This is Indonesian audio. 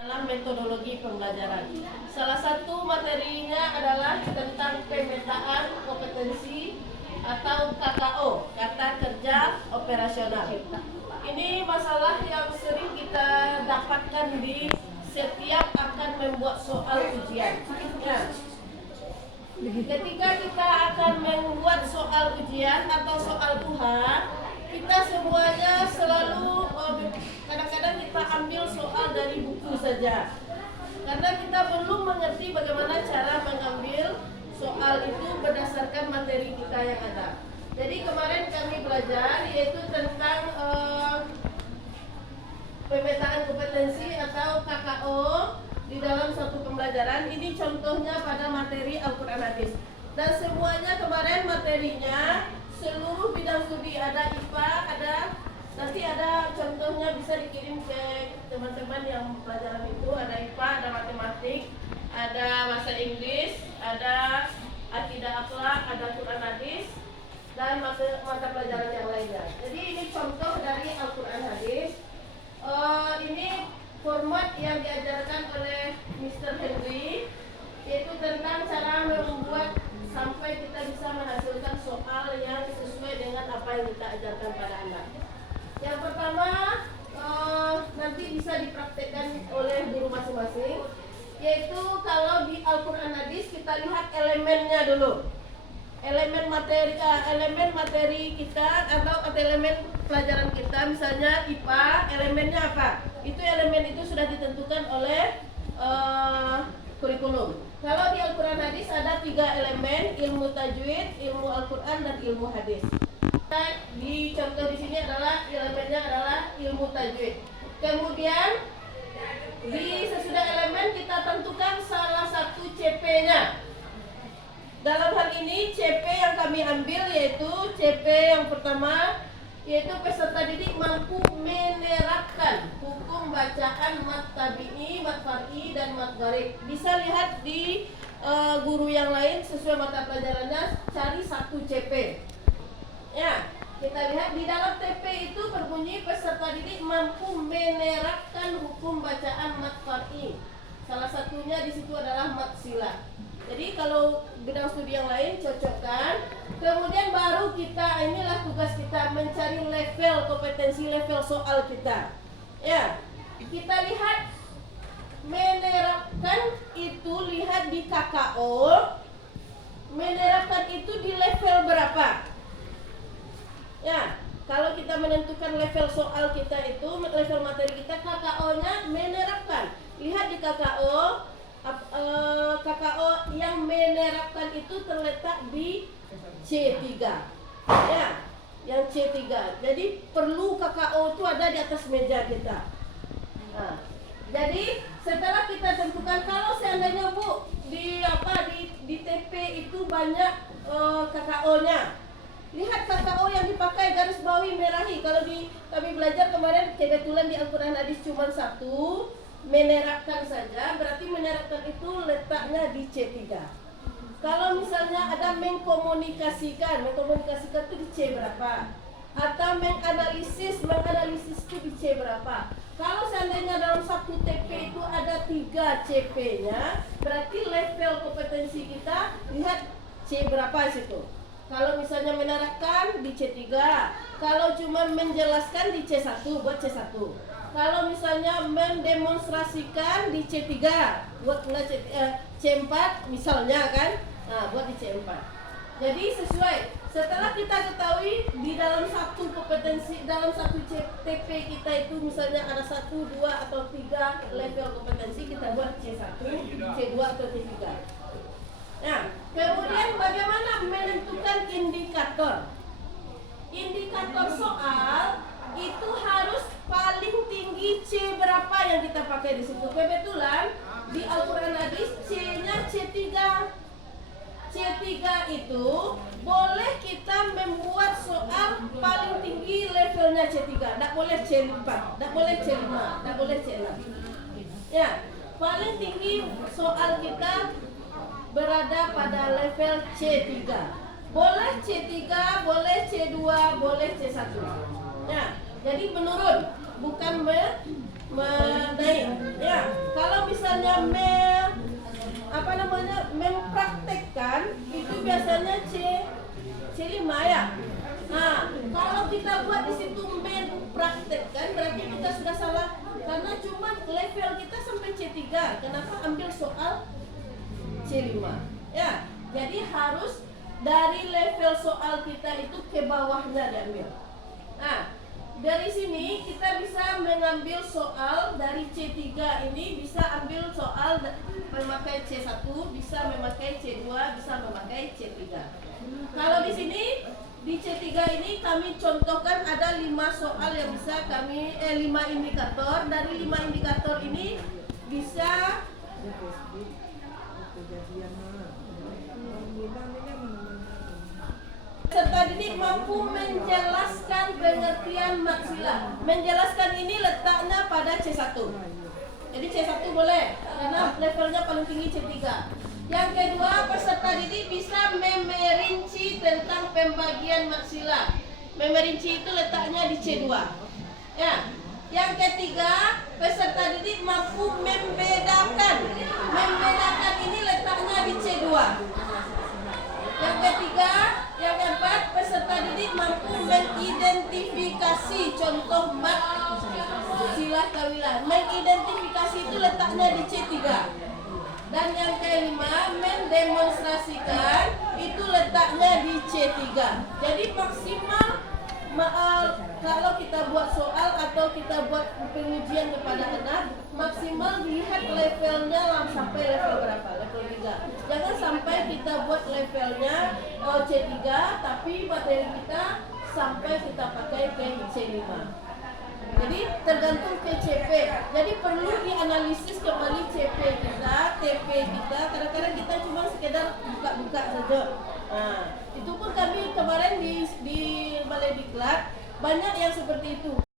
Dalam metodologi pembelajaran, salah satu materinya adalah tentang pemetaan kompetensi atau KKO, kata kerja operasional. Ini masalah yang sering kita dapatkan di setiap akan membuat soal ujian. Nah, ketika kita akan membuat soal ujian atau soal Tuhan, kita semuanya selalu kadang-kadang kita ambil soal dari buku saja, karena kita belum mengerti bagaimana cara mengambil soal itu berdasarkan materi kita yang ada. Jadi kemarin kami belajar yaitu tentang pemetaan kompetensi atau KKO di dalam satu pembelajaran. Ini contohnya pada materi Al-Quran Hadis. Dan semuanya kemarin materinya seluruh bidang studi, ada IPA, nanti ada contohnya bisa dikirim ke teman-teman yang pelajaran itu. Ada IPA, ada matematik, ada bahasa Inggris, ada akidah akhlak, ada Quran Hadis, dan mata pelajaran yang lainnya. Jadi ini contoh dari Al-Quran Hadis. Ini format yang diajarkan oleh Mr. Henry, yaitu tentang cara membuat sampai kita bisa menghasilkan soal yang sesuai dengan apa yang kita ajarkan pada anak. Yang pertama, nanti bisa dipraktekkan oleh guru masing-masing, yaitu kalau di Al-Quran Hadis kita lihat elemennya dulu. Elemen materi kita atau elemen pelajaran kita, misalnya IPA, elemennya apa? Elemen itu sudah ditentukan oleh kurikulum. Kalau di Al-Quran Hadis ada 3 elemen, ilmu tajwid, ilmu Al-Quran, dan ilmu hadis. Di contoh di sini adalah elemennya adalah ilmu tajwid. Kemudian di sesudah elemen kita tentukan salah satu CP-nya. Dalam hal ini CP yang kami ambil yaitu CP yang pertama, yaitu peserta didik mampu menerapkan hukum bacaan mat tabi'i, mat far'i, dan mat gharib. Bisa lihat di guru yang lain sesuai mata pelajarannya, cari satu CP. Ya, kita lihat di dalam TP itu berbunyi peserta didik mampu menerapkan hukum bacaan mat far'i. Salah satunya di situ adalah mat sila. Jadi kalau bidang studi yang lain cocokkan. Kemudian baru kita, inilah tugas kita, mencari level kompetensi, level soal kita. Ya, kita lihat menerapkan itu, lihat di KKO. Menerapkan itu di level berapa? Ya, kalau kita menentukan level soal kita itu, level materi kita, KKO-nya menerapkan. Lihat di KKO. KKO yang menerapkan itu terletak di C3. Ya, yang C3. Jadi perlu KKO itu ada di atas meja kita. Nah, jadi setelah kita tentukan, kalau seandainya Bu di TP itu banyak KKO-nya. Lihat KKO yang dipakai, garis bawahi, merahi. Kalau kami belajar kemarin kebetulan di Al-Quran Hadis cuma 1, menerapkan saja, berarti menerapkan itu letaknya di C3. Kalau misalnya ada mengkomunikasikan itu di C berapa? Atau menganalisis itu di C berapa? Kalau seandainya dalam satu TP itu ada 3 CP-nya, berarti level kompetensi kita lihat C berapa situ. Kalau misalnya menerapkan di C3, kalau cuma menjelaskan di C1, buat C1. Kalau misalnya mendemonstrasikan di C3, buat C4 misalnya kan, nah buat di C4. Jadi sesuai. Setelah kita ketahui di dalam satu kompetensi, dalam satu TP kita itu misalnya ada 1, 2, atau 3 level kompetensi, kita buat C1, C2, atau C3. Nah, kemudian bagaimana menentukan indikator? Indikator soal itu harus paling tinggi C berapa yang kita pakai di situ. Kebetulan di Al-Quran Hadis C-nya C3. C3 itu boleh kita membuat soal paling tinggi levelnya C3. Tidak boleh C4, tidak boleh C5, tidak boleh C6. Ya, paling tinggi soal kita berada pada level C3. Boleh C3, boleh C2, boleh C1. Ya, jadi menurun, bukan menaik. Ya, Karena cuma level kita sampai C3. Kenapa ambil soal C5? Ya, jadi harus dari level soal kita itu ke bawahnya diambil. Nah, dari sini kita bisa mengambil soal dari C3 ini, bisa ambil soal memakai C1, bisa memakai C2, bisa memakai C3. Kalau di sini di C3 ini kami contohkan ada 5 soal yang bisa kami 5 indikator. Dari 5 indikator ini bisa peserta didik mampu menjelaskan pengertian maksilah. Menjelaskan ini letaknya pada C1. Jadi C1 boleh karena levelnya paling tinggi C3. Yang kedua, peserta didik bisa memerinci tentang pembagian maksilah. Memerinci itu letaknya di C2. Ya. Yang ketiga, peserta didik mampu membedakan. Membedakan ini letaknya di C2. Yang ketiga, yang keempat, peserta didik mampu mengidentifikasi contoh maksilah kawilan. Mengidentifikasi itu letaknya di C3. Dan yang kelima, mendemonstrasikan itu letaknya di C3. Jadi maksimal kalau kita buat soal atau kita buat pengujian kepada anak, maksimal dilihat levelnya sampai level berapa, level 3. Jangan sampai kita buat levelnya C3 tapi materi kita sampai kita pakai ke C5. Jadi tergantung ke CP. Jadi perlu dianalisis kembali CP kita, TP kita. Kadang-kadang kita cuma sekedar buka-buka saja. Nah, itu pun kami kemarin di Balai Diklat banyak yang seperti itu.